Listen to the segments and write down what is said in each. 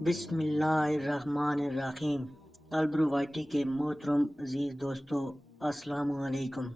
بسم اللہ الرحمن الرحیم۔ البرو وائٹی کے محترم عزیز دوستو، السلام علیکم۔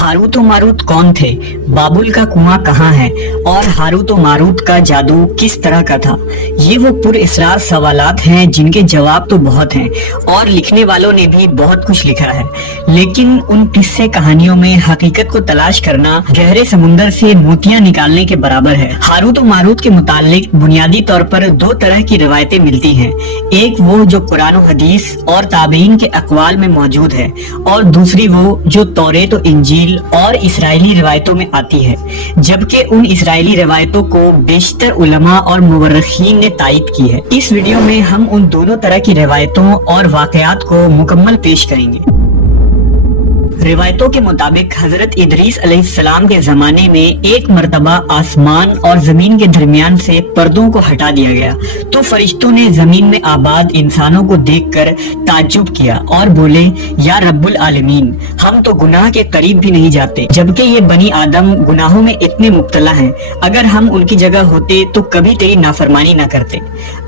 ہاروت و ماروت کون تھے؟ بابل کا کنواں کہاں ہے؟ اور ہاروت و ماروت کا جادو کس طرح کا تھا؟ یہ وہ پر اسرار سوالات ہیں جن کے جواب تو بہت ہیں اور لکھنے والوں نے بھی بہت کچھ لکھا ہے، لیکن ان قصے کہانیوں میں حقیقت کو تلاش کرنا گہرے سمندر سے موتیاں نکالنے کے برابر ہے۔ ہاروت و ماروت کے متعلق بنیادی طور پر دو طرح کی روایتیں ملتی ہیں، ایک وہ جو قرآن و حدیث اور تابعین کے اقوال میں موجود ہے، اور دوسری وہ جو توریت و انجیل اور اسرائیلی روایتوں میں آتی ہے، جبکہ ان اسرائیلی روایتوں کو بیشتر علماء اور مورخین نے تائید کی ہے۔ اس ویڈیو میں ہم ان دونوں طرح کی روایتوں اور واقعات کو مکمل پیش کریں گے۔ روایتوں کے مطابق حضرت ادریس علیہ السلام کے زمانے میں ایک مرتبہ آسمان اور زمین کے درمیان سے پردوں کو ہٹا دیا گیا تو فرشتوں نے زمین میں آباد انسانوں کو دیکھ کر تعجب کیا اور بولے، یا رب العالمین، ہم تو گناہ کے قریب بھی نہیں جاتے، جبکہ یہ بنی آدم گناہوں میں اتنے مبتلا ہیں، اگر ہم ان کی جگہ ہوتے تو کبھی تیری نافرمانی نہ کرتے۔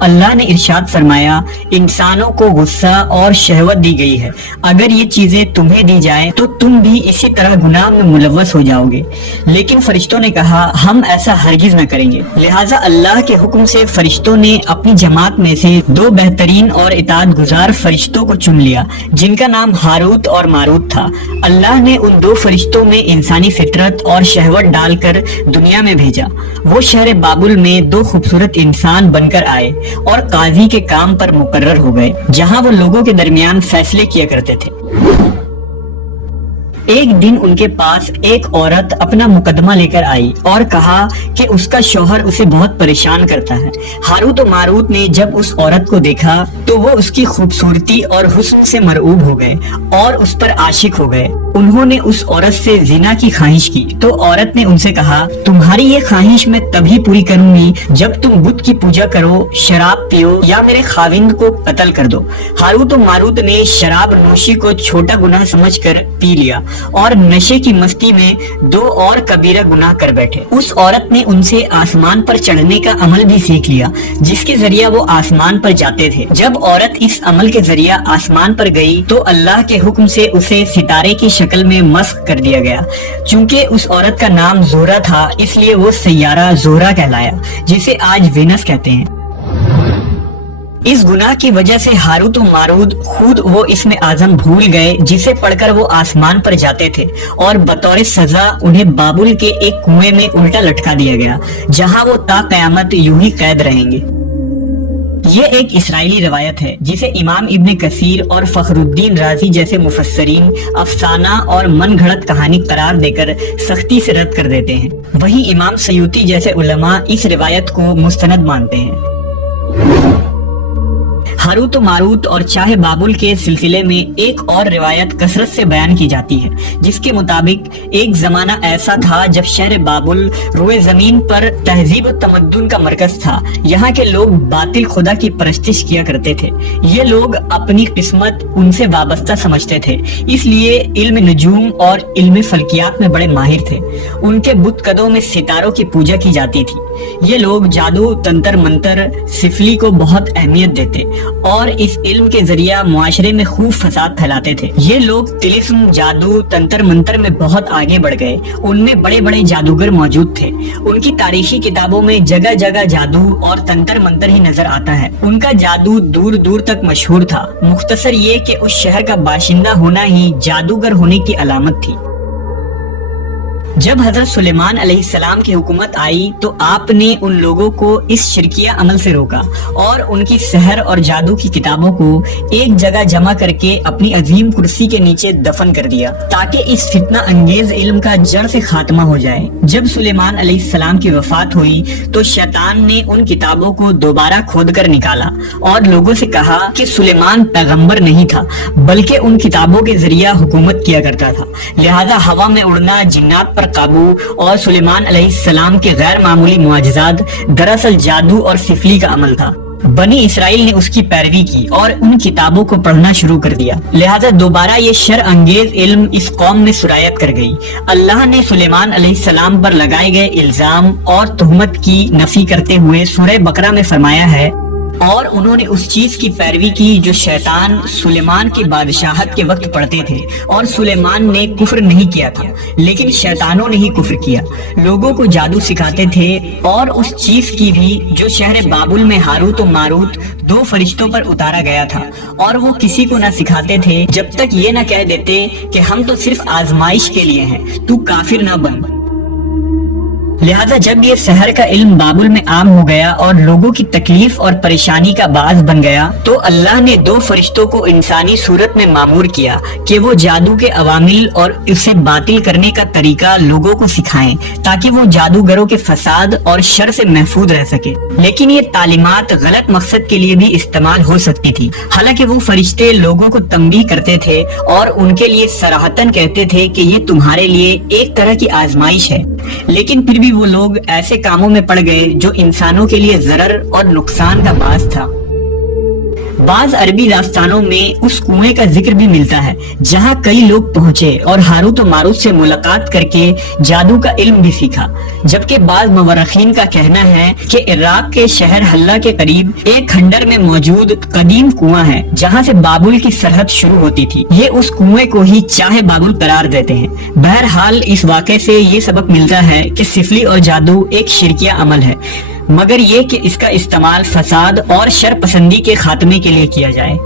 اللہ نے ارشاد فرمایا، انسانوں کو غصہ اور شہوت دی گئی ہے، اگر یہ چیزیں تمہیں دی جائیں تو تم بھی اسی طرح گناہ میں ملوث ہو جاؤ گے، لیکن فرشتوں نے کہا ہم ایسا ہرگز نہ کریں گے۔ لہٰذا اللہ کے حکم سے فرشتوں نے اپنی جماعت میں سے دو بہترین اور اطاعت گزار فرشتوں کو چن لیا جن کا نام ہاروت اور ماروت تھا۔ اللہ نے ان دو فرشتوں میں انسانی فطرت اور شہوت ڈال کر دنیا میں بھیجا۔ وہ شہر بابل میں دو خوبصورت انسان بن کر آئے اور قاضی کے کام پر مقرر ہو گئے، جہاں وہ لوگوں کے درمیان فیصلے کیا کرتے تھے۔ ایک دن ان کے پاس ایک عورت اپنا مقدمہ لے کر آئی اور کہا کہ اس کا شوہر اسے بہت پریشان کرتا ہے۔ ہاروت و ماروت نے جب اس عورت کو دیکھا تو وہ اس کی خوبصورتی اور حسن سے مرعوب ہو گئے اور اس پر عاشق ہو گئے۔ انہوں نے اس عورت سے زنا کی خواہش کی تو عورت نے ان سے کہا، تمہاری یہ خواہش میں تبھی پوری کروں گی جب تم بت کی پوجا کرو، شراب پیو یا میرے خاوند کو قتل کر دو۔ ہاروت و ماروت نے شراب نوشی کو چھوٹا گناہ سمجھ کر پی لیا اور نشے کی مستی میں دو اور کبیرہ گناہ کر بیٹھے۔ اس عورت نے ان سے آسمان پر چڑھنے کا عمل بھی سیکھ لیا جس کے ذریعہ وہ آسمان پر جاتے تھے۔ جب عورت اس عمل کے ذریعہ آسمان پر گئی تو اللہ کے حکم سے اسے ستارے کی شکل میں مسخ کر دیا گیا۔ چونکہ اس عورت کا نام زہرہ تھا اس لیے وہ سیارہ زہرہ کہلایا، جسے آج وینس کہتے ہیں۔ اس گناہ کی وجہ سے ہاروت و ماروت خود وہ اسم اعظم بھول گئے جسے پڑھ کر وہ آسمان پر جاتے تھے، اور بطور سزا انہیں بابل کے ایک کنویں میں الٹا لٹکا دیا گیا جہاں وہ تا قیامت یوں ہی قید رہیں گے۔ یہ ایک اسرائیلی روایت ہے جسے امام ابن کثیر اور فخر الدین رازی جیسے مفسرین افسانہ اور من گھڑت کہانی قرار دے کر سختی سے رد کر دیتے ہیں۔ وہیں امام سیوطی جیسے علماء اس روایت کو مستند مانتے ہیں۔ ہاروت و ماروت اور چاہے بابل کے سلسلے میں ایک اور روایت کثرت سے بیان کی جاتی ہے، جس کے مطابق ایک زمانہ ایسا تھا جب شہر بابل روئے زمین پر تہذیب و تمدن کا مرکز تھا۔ یہاں کے لوگ باطل خدا کی پرستش کیا کرتے تھے۔ یہ لوگ اپنی قسمت ان سے وابستہ سمجھتے تھے، اس لیے علم نجوم اور علم فلکیات میں بڑے ماہر تھے۔ ان کے بت قدوں میں ستاروں کی پوجا کی جاتی تھی۔ یہ لوگ جادو، تنتر منتر، سفلی کو بہت اہمیت دیتے اور اس علم کے ذریعہ معاشرے میں خوب فساد پھیلاتے تھے۔ یہ لوگ طلسم، جادو، تنتر منتر میں بہت آگے بڑھ گئے۔ ان میں بڑے بڑے جادوگر موجود تھے۔ ان کی تاریخی کتابوں میں جگہ جگہ جادو اور تنتر منتر ہی نظر آتا ہے۔ ان کا جادو دور دور تک مشہور تھا۔ مختصر یہ کہ اس شہر کا باشندہ ہونا ہی جادوگر ہونے کی علامت تھی۔ جب حضرت سلیمان علیہ السلام کی حکومت آئی تو آپ نے ان لوگوں کو اس شرکیہ عمل سے روکا اور ان کی سحر اور جادو کی کتابوں کو ایک جگہ جمع کر کے اپنی عظیم کرسی کے نیچے دفن کر دیا تاکہ اس فتنہ انگیز علم کا جڑ سے خاتمہ ہو جائے۔ جب سلیمان علیہ السلام کی وفات ہوئی تو شیطان نے ان کتابوں کو دوبارہ کھود کر نکالا اور لوگوں سے کہا کہ سلیمان پیغمبر نہیں تھا بلکہ ان کتابوں کے ذریعہ حکومت کیا کرتا تھا، لہذا ہوا میں اڑنا، جنات پر قابو اور سلیمان علیہ السلام کے غیر معمولی معجزات دراصل جادو اور سفلی کا عمل تھا۔ بنی اسرائیل نے اس کی پیروی کی اور ان کتابوں کو پڑھنا شروع کر دیا، لہذا دوبارہ یہ شر انگیز علم اس قوم میں سرایت کر گئی۔ اللہ نے سلیمان علیہ السلام پر لگائے گئے الزام اور تہمت کی نفی کرتے ہوئے سورہ بقرہ میں فرمایا ہے، اور انہوں نے اس چیز کی پیروی کی جو شیطان سلیمان کی بادشاہت کے وقت پڑھتے تھے، اور سلیمان نے کفر نہیں کیا تھا لیکن شیطانوں نے ہی کفر کیا۔ لوگوں کو جادو سکھاتے تھے اور اس چیز کی بھی جو شہر بابل میں ہاروت و ماروت 2 فرشتوں پر اتارا گیا تھا، اور وہ کسی کو نہ سکھاتے تھے جب تک یہ نہ کہہ دیتے کہ ہم تو صرف آزمائش کے لیے ہیں، تو کافر نہ بن۔ لہذا جب یہ سحر کا علم بابل میں عام ہو گیا اور لوگوں کی تکلیف اور پریشانی کا باعث بن گیا، تو اللہ نے 2 فرشتوں کو انسانی صورت میں مامور کیا کہ وہ جادو کے عوامل اور اسے باطل کرنے کا طریقہ لوگوں کو سکھائیں تاکہ وہ جادوگروں کے فساد اور شر سے محفوظ رہ سکے۔ لیکن یہ تعلیمات غلط مقصد کے لیے بھی استعمال ہو سکتی تھی، حالانکہ وہ فرشتے لوگوں کو تنبیہ کرتے تھے اور ان کے لیے صراحتاً کہتے تھے کہ یہ تمہارے لیے ایک طرح کی آزمائش ہے، لیکن پھر بھی وہ لوگ ایسے کاموں میں پڑ گئے جو انسانوں کے لیے ضرر اور نقصان کا باعث تھا۔ بعض عربی داستانوں میں اس کنویں کا ذکر بھی ملتا ہے جہاں کئی لوگ پہنچے اور ہاروت و ماروت سے ملاقات کر کے جادو کا علم بھی سیکھا، جبکہ بعض مورخین کا کہنا ہے کہ عراق کے شہر حلہ کے قریب ایک کھنڈر میں موجود قدیم کنواں ہے جہاں سے بابل کی سرحد شروع ہوتی تھی۔ یہ اس کنویں کو ہی چاہے بابل قرار دیتے ہیں۔ بہرحال اس واقعے سے یہ سبق ملتا ہے کہ سفلی اور جادو ایک شرکیہ عمل ہے، مگر یہ کہ اس کا استعمال فساد اور شر پسندی کے خاتمے کے لیے کیا جائے۔